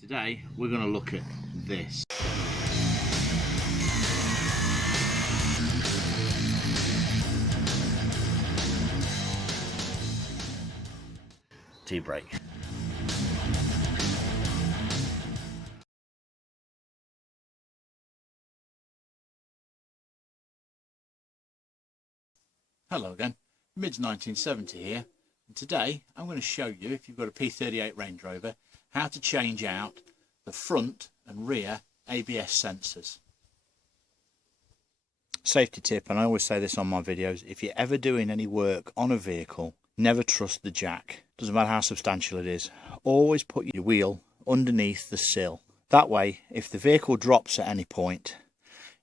Today we're going to look at this. T-brake. Hello again, mid-1970 here, and today I'm going to show you, if you've got a P38 Range Rover, how to change out the front and rear ABS sensors. Safety tip, and I always say this on my videos, if you're ever doing any work on a vehicle, never trust the jack. Doesn't matter how substantial it is. Always put your wheel underneath the sill. That way, if the vehicle drops at any point,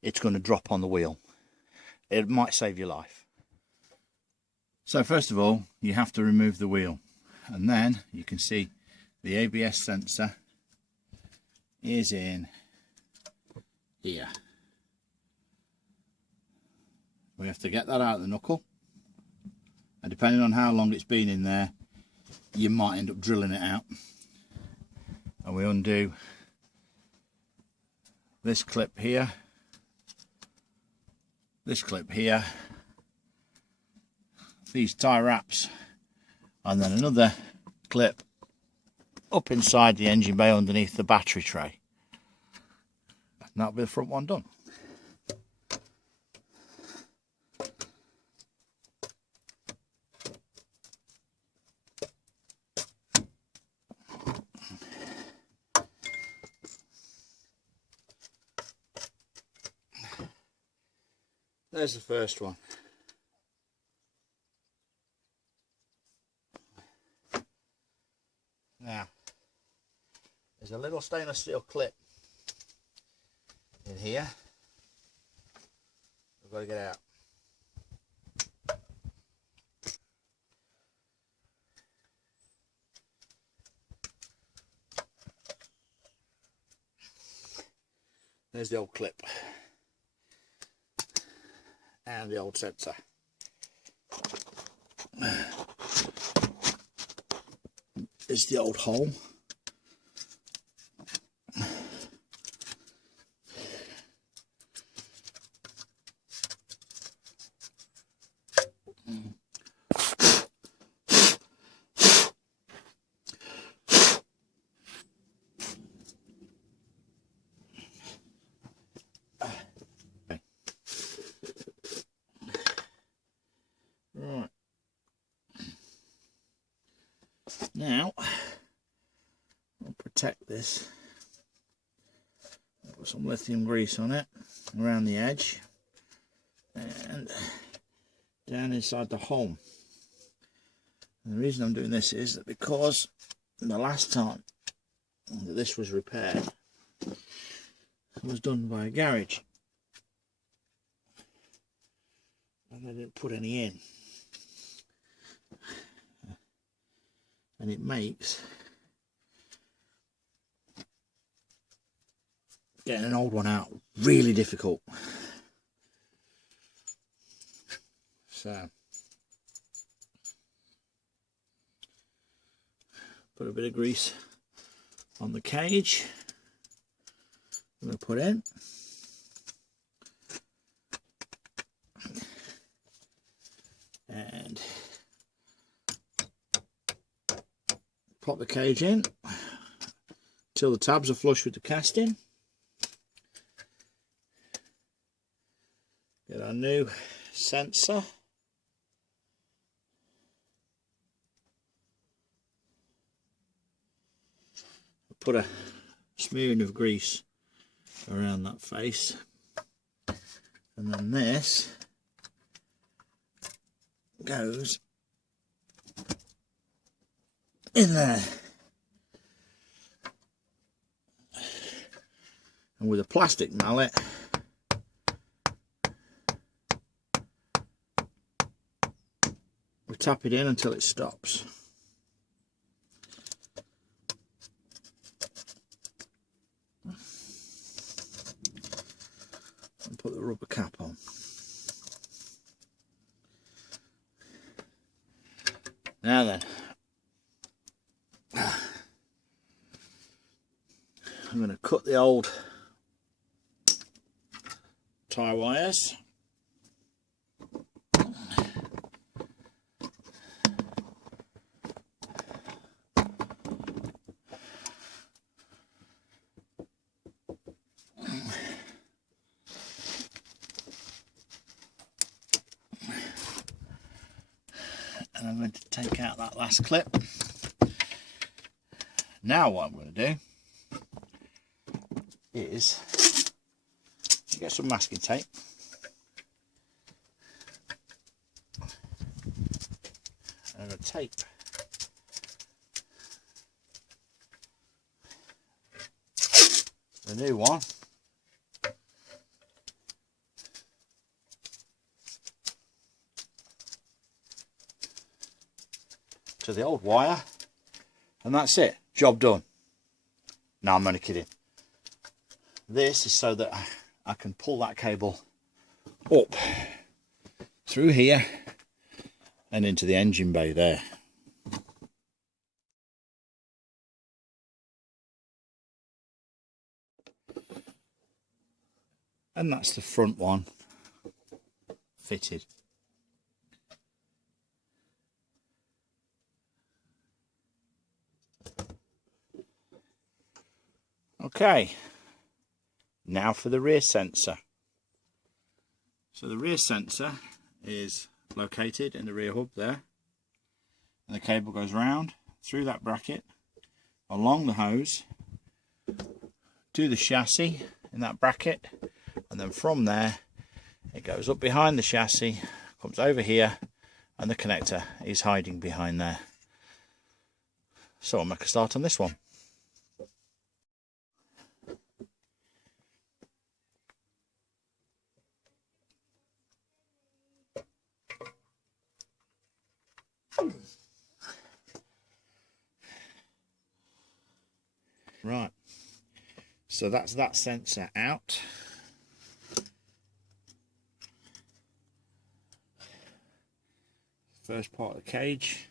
it's going to drop on the wheel. It might save your life. So first of all, you have to remove the wheel, and then you can see the ABS sensor is in here. We have to get that out of the knuckle, and depending on how long it's been in there, you might end up drilling it out. And we undo this clip here, this clip here, these tie wraps, and then another clip up inside the engine bay underneath the battery tray. And that'll be the front one done. There's the first one. Now, there's a little stainless steel clip in here. We've got to get out. There's the old clip and the old sensor. There's the old hole. Right. Now, I'll protect this. I'll put some lithium grease on it around the edge and down inside the hole. And the reason I'm doing this is that because the last time that this was repaired, it was done by a garage and they didn't put any in. And it makes getting an old one out really difficult. So put a bit of grease on the cage. I'm going to put in. And pop the cage in till the tabs are flush with the casting. Get our new sensor. Put a smearing of grease around that face, and then this goes in there, and with a plastic mallet we tap it in until it stops. And put the rubber cap on. Now then, I'm going to cut the old tyre wires. And I'm going to take out that last clip. Now what I'm going to do is get some masking tape. I'm going to tape the new one to the old wire, and that's it, job done. No, I'm only kidding. This is so that I can pull that cable up through here and into the engine bay there. And that's the front one fitted. Okay, now for the rear sensor. So the rear sensor is located in the rear hub there, and the cable goes round through that bracket, along the hose, to the chassis in that bracket, and then from there it goes up behind the chassis, comes over here, and the connector is hiding behind there. So I'll make a start on this one. Right, so that's that sensor out. First part of the cage.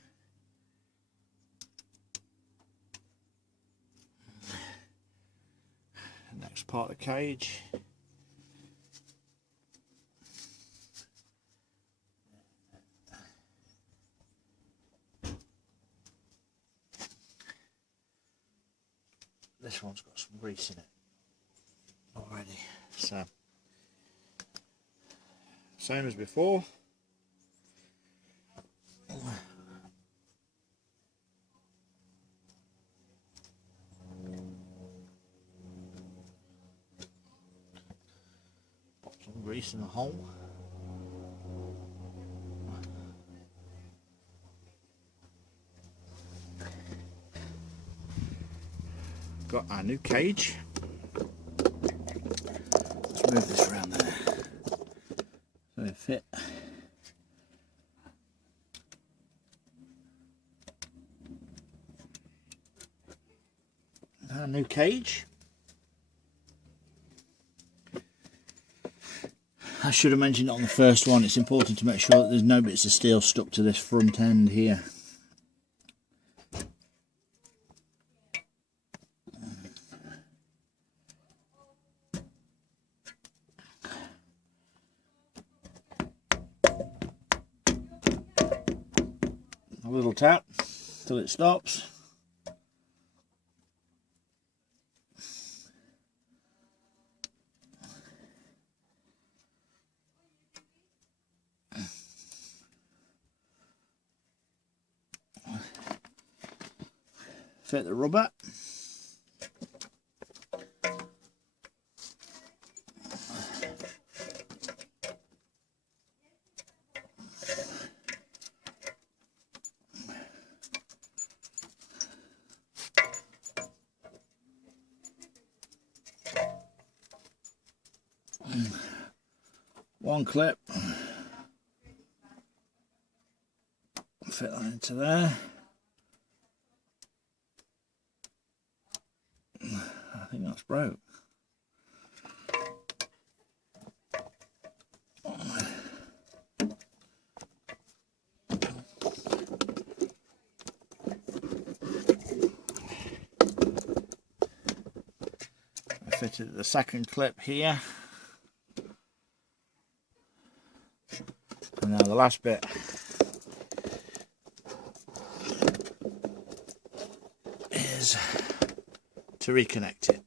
Next part of the cage. This one's got some grease in it already, so same as before. Pop some grease in the hole. Got our new cage. Let's move this around there so it fit. Our new cage. I should have mentioned it on the first one. It's important to make sure that there's no bits of steel stuck to this front end here. A little tap till it stops. Fit the rubber. One clip. Fit that into there. I think that's broke. fitted the second clip here. And now the last bit is to reconnect it.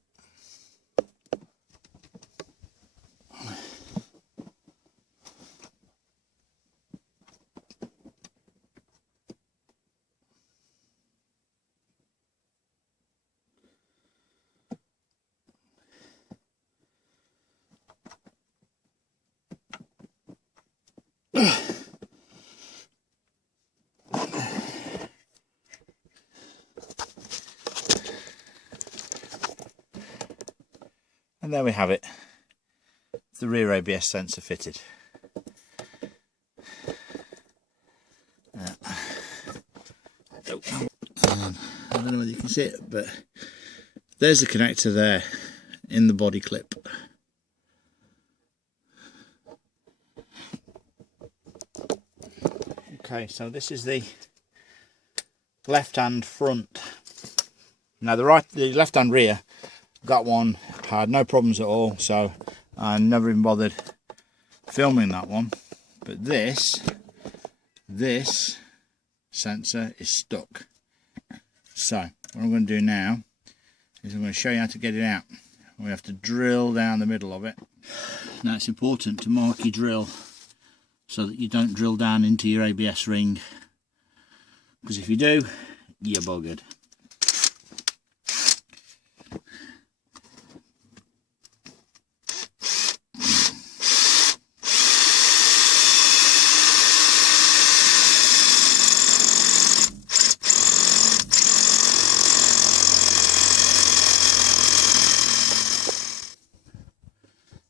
And there we have it, the rear ABS sensor fitted. I don't know whether you can see it, but there's the connector there in the body clip. Okay, so this is the left hand front. Now the left hand rear, that one had no problems at all, so I never even bothered filming that one. But this sensor is stuck. So what I'm going to do now is I'm going to show you how to get it out. We have to drill down the middle of it. Now it's important to mark your drill so that you don't drill down into your ABS ring, because if you do, you're buggered.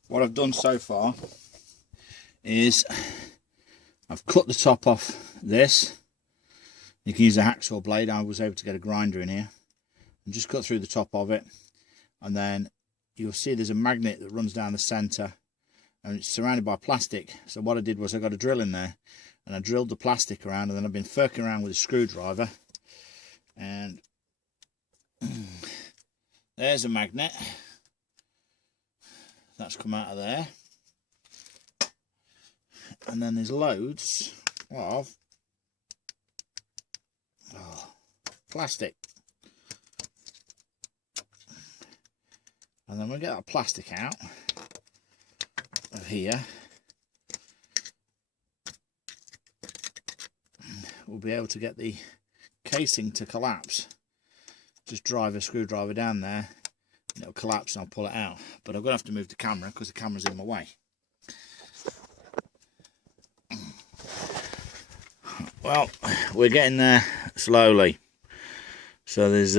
What I've done so far is I've cut the top off this. You can use a hacksaw blade. I was able to get a grinder in here and just cut through the top of it, and then you'll see there's a magnet that runs down the center and it's surrounded by plastic. So what I did was I got a drill in there and I drilled the plastic around, and then I've been furking around with a screwdriver, and there's a magnet that's come out of there. And then there's loads of plastic. And then we'll get that plastic out of here. We'll be able to get the casing to collapse. Just drive a screwdriver down there and it'll collapse and I'll pull it out. But I'm going to have to move the camera because the camera's in my way. Well, we're getting there slowly. So there's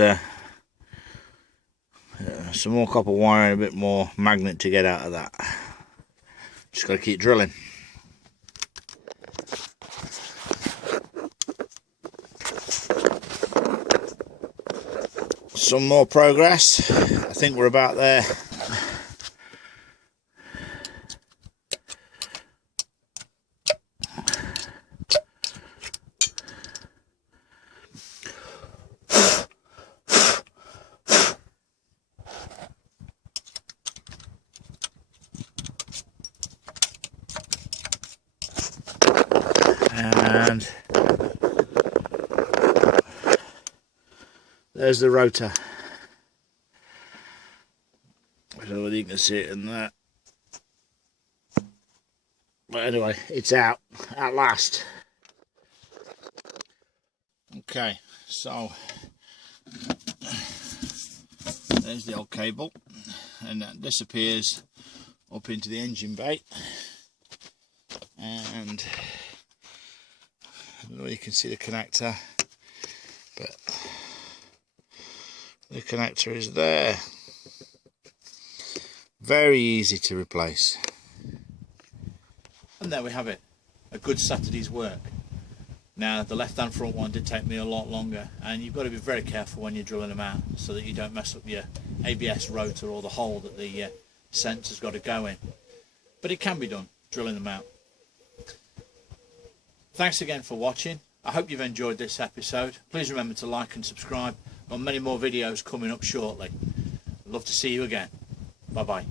some more copper wire and a bit more magnet to get out of that. Just got to keep drilling. Some more progress. I think we're about there. And there's the rotor. I don't know whether you can see it in there. But anyway, it's out at last. Okay, so there's the old cable, and that disappears up into the engine bay. And I don't know whether you can see the connector, but the connector is there. Very easy to replace. And there we have it, a good Saturday's work. Now the left hand front one did take me a lot longer, and you've got to be very careful when you're drilling them out so that you don't mess up your ABS rotor or the hole that the sensor's got to go in. But it can be done, drilling them out. Thanks again for watching. I hope you've enjoyed this episode. Please remember to like and subscribe. Got many more videos coming up shortly. I'd love to see you again. Bye bye.